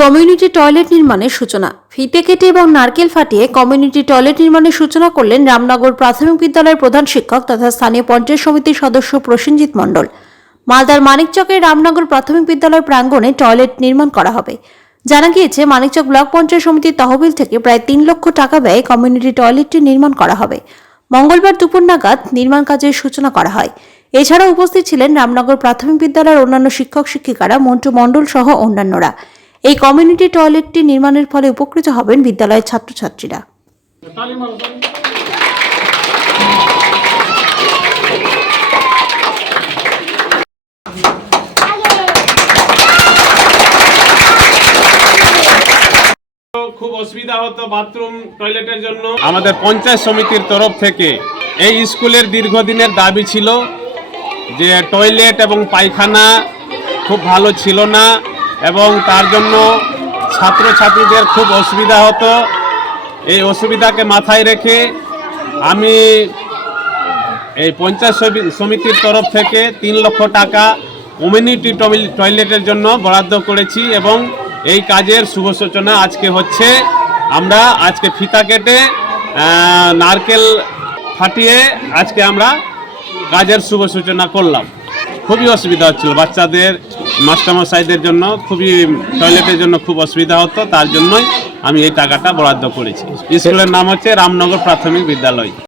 Community toilet নির্মাণের সূচনা। ফিতে কেটে এবং নারকেল ফাটিয়ে কমিউনিটি টয়লেট নির্মাণের সূচনা করলেন রামনগর প্রাথমিক বিদ্যালয়ের প্রধান শিক্ষক তথা স্থানীয় পঞ্চায়েত সমিতির সদস্য প্রসেনজিৎ মণ্ডল। মালদার মানিকচকের রামনগর প্রাথমিক বিদ্যালয় প্রাঙ্গণে টয়লেট নির্মাণ করা হবে। জানা গিয়েছে, মানিকচক ব্লক পঞ্চায়েত সমিতির তহবিল থেকে প্রায় তিন লক্ষ টাকা ব্যয়ে কমিউনিটি টয়লেটটি নির্মাণ করা হবে। মঙ্গলবার দুপুর নাগাদ নির্মাণ কাজের সূচনা করা হয়। এছাড়া উপস্থিত ছিলেন রামনগর প্রাথমিক বিদ্যালয়ের অন্যান্য শিক্ষক শিক্ষিকারা মন্টু মণ্ডল সহ অন্যান্যরা। এই কমিউনিটি টয়লেটটি নির্মাণের ফলে উপকৃত হবেন বিদ্যালয়ের ছাত্রছাত্রীরা। খুব অসুবিধা হতো বাথরুম, টয়লেটের জন্য। আমাদের পঞ্চায়েত সমিতির তরফ থেকে এই স্কুলের দীর্ঘদিনের দাবি ছিল যে টয়লেট এবং পায়খানা খুব ভালো ছিল না। এবং তার জন্য ছাত্রছাত্রীদের খুব অসুবিধা হতো। এই অসুবিধাকে মাথায় রেখে আমি এই পঞ্চায়েত সমিতির তরফ থেকে তিন লক্ষ টাকা কমিউনিটি টয়লে- টয়লেটের জন্য বরাদ্দ করেছি এবং এই কাজের শুভ সূচনা আজকে হচ্ছে। আমরা আজকে ফিতা কেটে নারকেল ফাটিয়ে আজকে আমরা কাজের শুভ সূচনা করলাম। খুবই অসুবিধা হচ্ছিল বাচ্চাদের মাস্টারমশাইদের জন্য খুবই টয়লেটের জন্য খুব অসুবিধা হতো তার জন্যই আমি এই টাকাটা বরাদ্দ করেছি। স্কুলের নাম হচ্ছে রামনগর প্রাথমিক বিদ্যালয়।